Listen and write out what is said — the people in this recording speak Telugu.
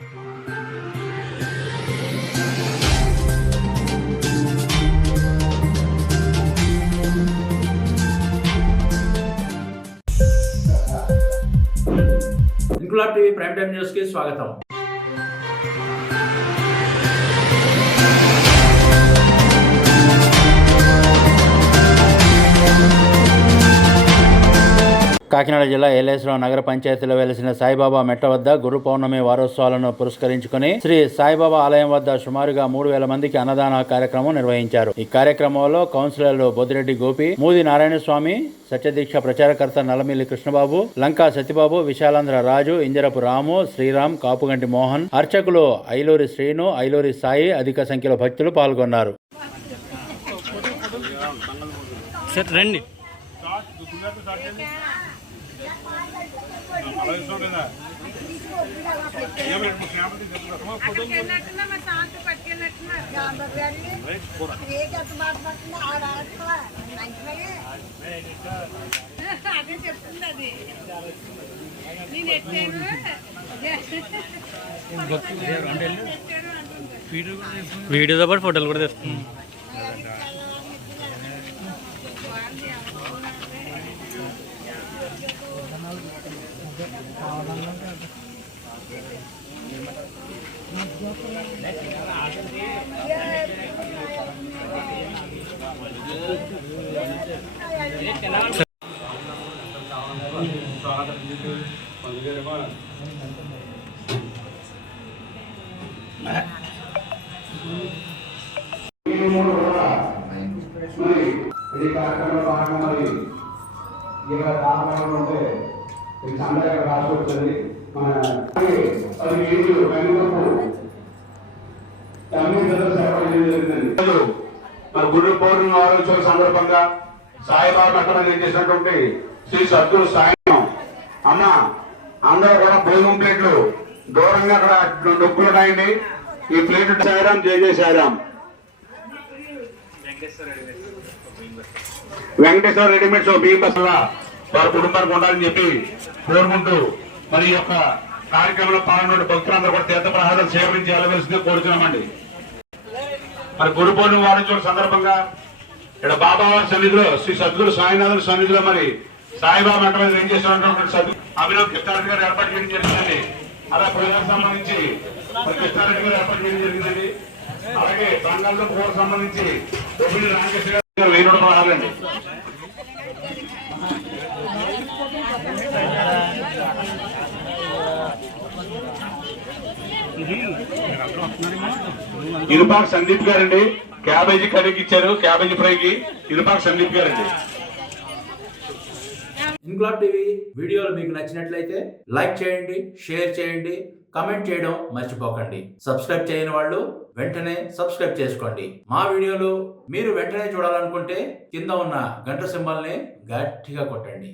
Inquilab TV prime time news కి స్వాగతం. కాకినాడ జిల్లా ఏలేశ్వరం నగర పంచాయతీలో వెలిసిన సాయిబాబా మెట్ట వద్ద గురు పౌర్ణమి వారోత్సవాలను పురస్కరించుకుని శ్రీ సాయిబాబా ఆలయం వద్ద సుమారుగా 3,000 మందికి అన్నదాన కార్యక్రమం నిర్వహించారు. ఈ కార్యక్రమంలో కౌన్సిలర్లు బొద్దిరెడ్డి గోపి, మూది నారాయణ స్వామి, సత్యదీక్ష ప్రచారకర్త నల్లమిల్లి కృష్ణబాబు, లంకా సత్యబాబు, విశాలాంధ్ర రాజు, ఇంజరపు రాము, శ్రీరామ్, కాపుగంటి మోహన్, అర్చకులు ఐలూరి శ్రీను, ఐలూరి సాయి అధిక సంఖ్యలో భక్తులు పాల్గొన్నారు. వీడియోతో పాటు ఫోటోలు కూడా తెస్తున్నాం. ఇది కార్యక్రమంలో భాగంగా మరి ఇక కార్యక్రమంలో ఉంటే సందర్భంగా రాసి వచ్చింది. మన 10 కేజీలు కనుగొప్పు మన గురు పౌర్ణమి వారోత్సవం సందర్భంగా సాయిబాబా అక్కడ చేసినటువంటి శ్రీ సద్గురు సాయం అమ్మ అందరూ కూడా భోజనం ప్లేట్లు దూరంగా అక్కడ డొక్కులు ఉన్నాయండి. ఈ ప్లేట్ సాయిరాం, జయ జయ సాయిరాం. వెంకటేశ్వర రెడీమేడ్స్ బియ్యం బస్సులా వారి కుటుంబానికి ఉండాలని చెప్పి కోరుకుంటూ మరి ఈ యొక్క కార్యక్రమంలో పాల్గొన్న భక్తులందరూ కూడా తీర్థ ప్రసాదాలు సేకరించి వెళ్ళవలసిందిగా కోరుతున్నామండి. మరి గురు పౌర్ణమి వారోత్సవం సందర్భంగా ఇక్కడ బాబావారి సన్నిధిలో శ్రీ సద్గురు సాయినాథుల సన్నిధిలో మరి సాయిబాబా అంటే ఏం చేస్తున్నటువంటి అభినవ్ కృష్ణారెడ్డి గారు ఏర్పాటు చేయడం జరిగిందండి. అలా ప్రజలకు సంబంధించి కృష్ణారెడ్డి గారు ఏర్పాటు చేయడం జరిగిందండి. అలాగే బంగాళలో కోరకు సంబంధించి రామకృష్ణ గారు 1000 రూపాయలండి. ఇరుపాక సందీప్ గారండి క్యాబేజీ కర్రీకి ఇచ్చారు. క్యాబేజీ ఫ్రైకి ఇరుపాక సందీప్ గారండి. ఇంక్లాబ్ టీవీ వీడియోలు మీకు నచ్చినట్లయితే లైక్ చేయండి, షేర్ చేయండి, కమెంట్ చేయడం మర్చిపోకండి. సబ్స్క్రైబ్ చేయని వాళ్ళు వెంటనే సబ్స్క్రైబ్ చేసుకోండి. మా వీడియోలు మీరు వెంటనే చూడాలనుకుంటే కింద ఉన్న గంట సింబల్ని గట్టిగా కొట్టండి.